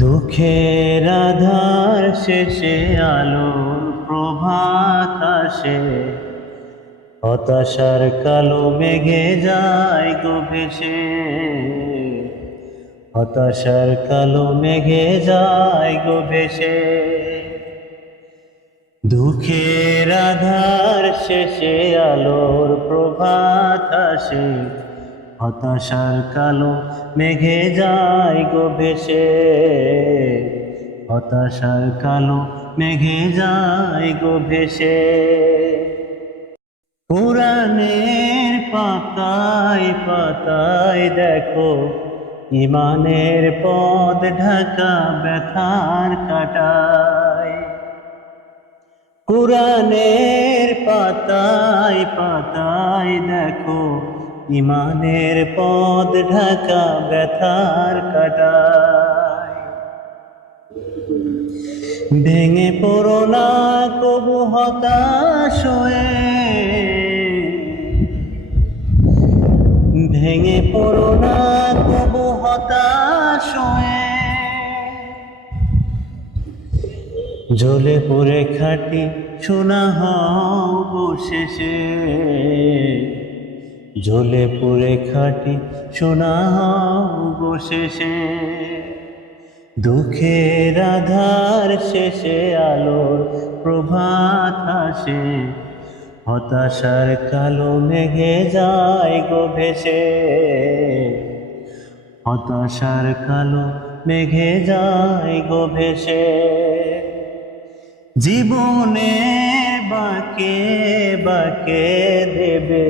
দুঃখের আধার শেষে আলোর প্রভাত আসে, হতাশার কালো মেঘে যায় গো ভেসে, হতাশার কালো মেঘে যায় গো ভেসে। দুঃখের আধার শেষে আলোর প্রভাত আসে, হতাশার কালো মেঘে যায় গো ভেসে, হতাশার কালো মেঘে যায় গো ভেসে। কোরআনের পাতায় পাতায় দেখো ঈমানের পথ ঢাকা ব্যথার কাঁটায়। কোরআনের পাতায় পাতায় দেখো ঈমানের পথ ঢাকা ব্যথার কাঁটায়। ভেঙে পড়ো না কবু হতাশ হয়ে, ভেঙে পড়ো না কবু হতাশ হয়ে। জ্বলে পুড়ে খাঁটি সোনা হও গো শেষে, জ্বলে পুড়ে খাঁটি সোনা হও গো শেষে। দুঃখের আধার শেষে আলোর প্রভাত আসে, হতাশার কালো মেঘে যায় গো ভেসে, হতাশার কালো মেঘে যায় গো ভেসে। জীবনের বাঁকে বাঁকে দেবে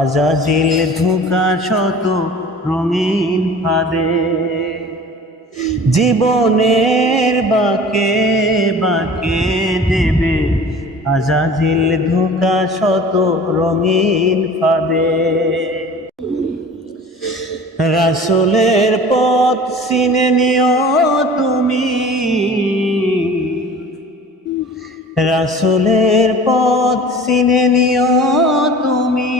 আজাজিল ধোঁকা শত রঙিন ফাঁদে। জীবনের বাঁকে বাঁকে দেবে আজাজিল ধোঁকা শত রঙিন ফাঁদে। রাসূলের পথ চিনে নিও তুমি, রাসূলের পথ চিনে নিও তুমি।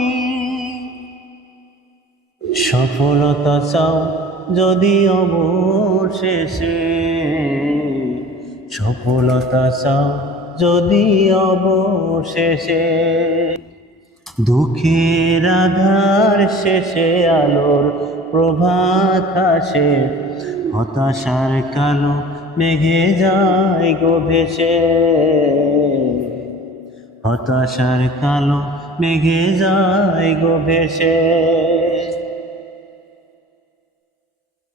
সফলতা চাও যদি অবশেষে, সফলতা চাও যদি অবশেষে। দুঃখের আধার শেষে আলোর প্রভাত আসে, হতাশার কালো মেঘে যায় গো ভেসে, হতাশার কালো মেঘে যায় গো ভেসে।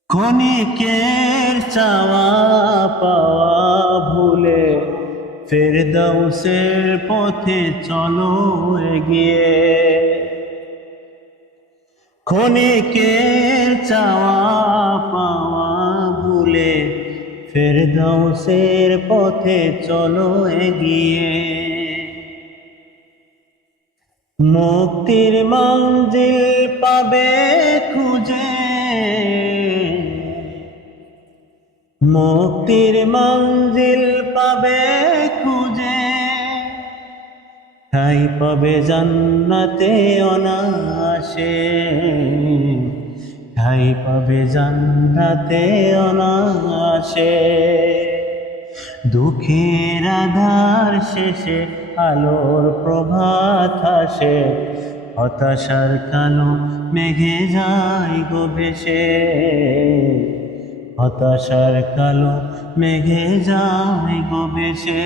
ক্ষণিকের চাওয়া পাওয়া ভুলে ফেরদাউসের পথে চলো এগিয়ে। ক্ষণিকের চাওয়া পাওয়া ভুলে ফেরদাউসের পথে চলো এগিয়ে। মুক্তির মঞ্জিল পাবে খুঁজে, মুক্তির মঞ্জিল পাবে খুঁজে। ঠাই পাবে জান্নাতে অনায়াসে, ঠাই পাবে জান্নাতে অনায়াসে। দুঃখের আধার শেষে আলোর প্রভাত আসে, হতাশার কালো মেঘে যায় গো ভেসে, হতাশার কালো মেঘে যায় গো ভেসে।